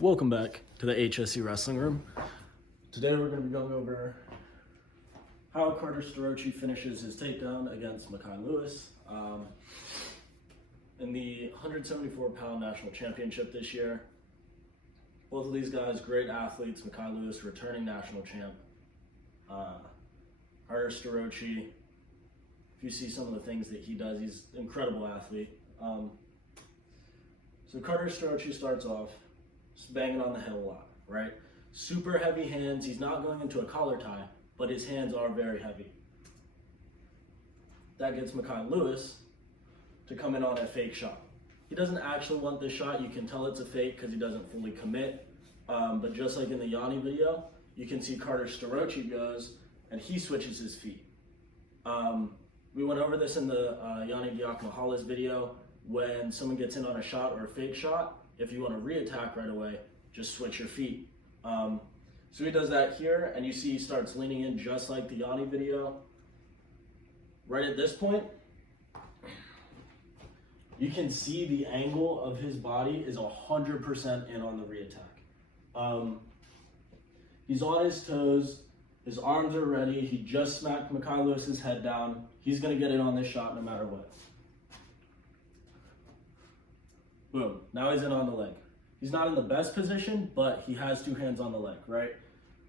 Welcome back to the HSE Wrestling Room. Today we're going to be going over how Carter Starochi finishes his takedown against Makai Lewis in the 174-pound national championship this year. Both of these guys, great athletes. Makai Lewis, returning national champ. Carter Starochi, if you see some of the things that he does, he's an incredible athlete. So Carter Starochi starts off just banging on the head a lot, right? Super heavy hands. He's not going into a collar tie, but his hands are very heavy. That gets Makai Lewis to come in on a fake shot. He doesn't actually want this shot. You can tell it's a fake because he doesn't fully commit. But just like in the Yanni video, you can see Carter Starochi goes and he switches his feet. We went over this in the Yanni Diakomahalis video. When someone gets in on a shot or a fake shot, if you want to re-attack right away, just switch your feet. So he does that here, and you see he starts leaning in just like the Yanni video. Right at this point, you can see the angle of his body is 100% in on the re-attack. He's on his toes, his arms are ready, he just smacked Makai Lewis's head down. He's gonna get in on this shot no matter what. Boom, now he's in on the leg. He's not in the best position, but he has two hands on the leg, right?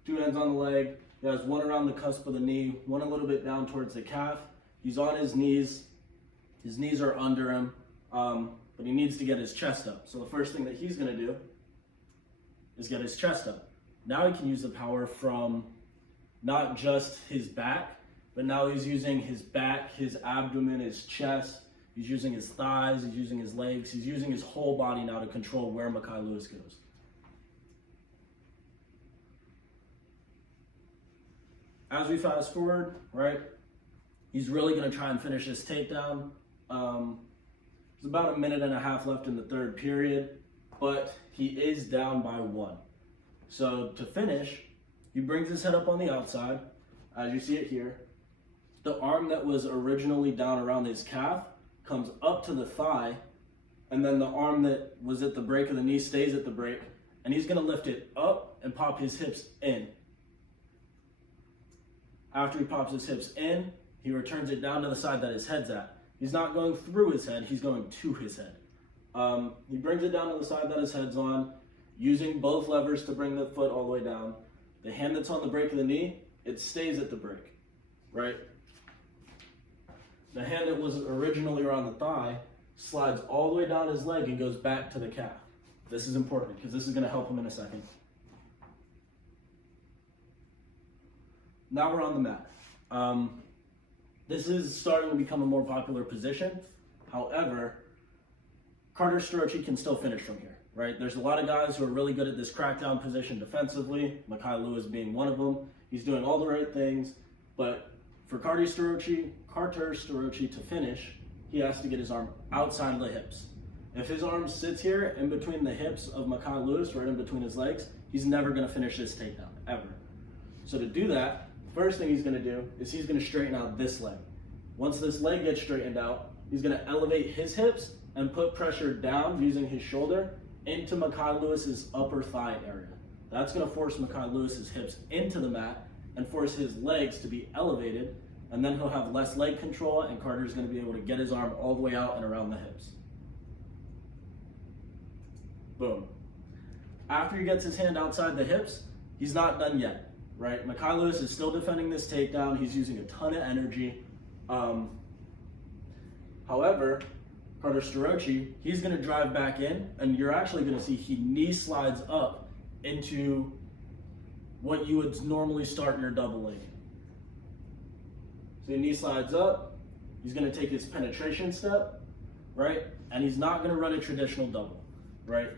Two hands on the leg. He has one around the cusp of the knee, one a little bit down towards the calf. He's on his knees. His knees are under him, but he needs to get his chest up. So the first thing that he's gonna do is get his chest up. Now he can use the power from not just his back, but now he's using his back, his abdomen, his chest. He's using his thighs, he's using his legs, he's using his whole body now to control where Makai Lewis goes. As we fast forward, right, he's really gonna try and finish this takedown. There's about a minute and a half left in the third period, but he is down by one. So to finish, he brings his head up on the outside, as you see it here. The arm that was originally down around his calf comes up to the thigh, and then the arm that was at the break of the knee stays at the break, and he's gonna lift it up and pop his hips in. After he pops his hips in, he returns it down to the side that his head's at. He's not going through his head, he's going to his head. He brings it down to the side that his head's on, using both levers to bring the foot all the way down. The hand that's on the break of the knee, it stays at the break, right? The hand that was originally around the thigh slides all the way down his leg and goes back to the calf. This is important because this is going to help him in a second. Now we're on the mat. This is starting to become a more popular position. However, Carter Starochi can still finish from here, right? There's a lot of guys who are really good at this crackdown position defensively, Makai Lewis being one of them. He's doing all the right things, but for Carter Starochi to finish, he has to get his arm outside of the hips. If his arm sits here in between the hips of Makai Lewis, right in between his legs, he's never gonna finish this takedown, ever. So to do that, first thing he's gonna do is he's gonna straighten out this leg. Once this leg gets straightened out, he's gonna elevate his hips and put pressure down using his shoulder into Makai Lewis's upper thigh area. That's gonna force Makai Lewis's hips into the mat and force his legs to be elevated, and then he'll have less leg control, and Carter's gonna be able to get his arm all the way out and around the hips. Boom. After he gets his hand outside the hips, he's not done yet, right? Makai Lewis is still defending this takedown. He's using a ton of energy. However, Carter Starochi, he's gonna drive back in, and you're actually gonna see he knee slides up into what you would normally start your double leg. So your knee slides up, he's gonna take his penetration step, right? And he's not gonna run a traditional double, right?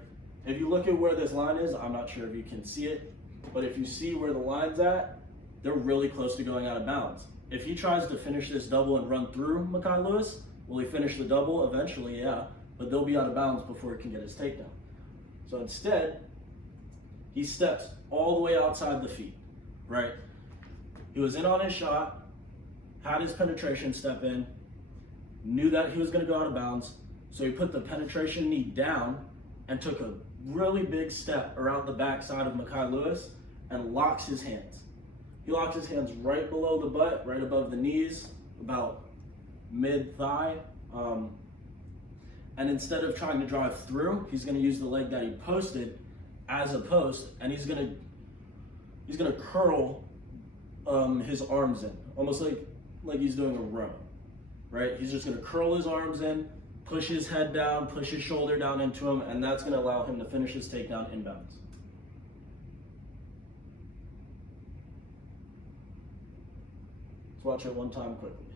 If you look at where this line is, I'm not sure if you can see it, but if you see where the line's at, they're really close to going out of bounds. If he tries to finish this double and run through Makai Lewis, will he finish the double? Eventually, yeah, but they'll be out of bounds before he can get his takedown. So instead, he steps all the way outside the feet, right? He was in on his shot, had his penetration step in, knew that he was gonna go out of bounds, so he put the penetration knee down and took a really big step around the backside of Mekhi Lewis and locks his hands. He locks his hands right below the butt, right above the knees, about mid-thigh. And instead of trying to drive through, he's going to use the leg that he posted as a post, and he's going to curl his arms in, almost like he's doing a row, right? He's just going to curl his arms in, push his head down, push his shoulder down into him, and that's going to allow him to finish his takedown inbounds. Let's watch it one time quickly.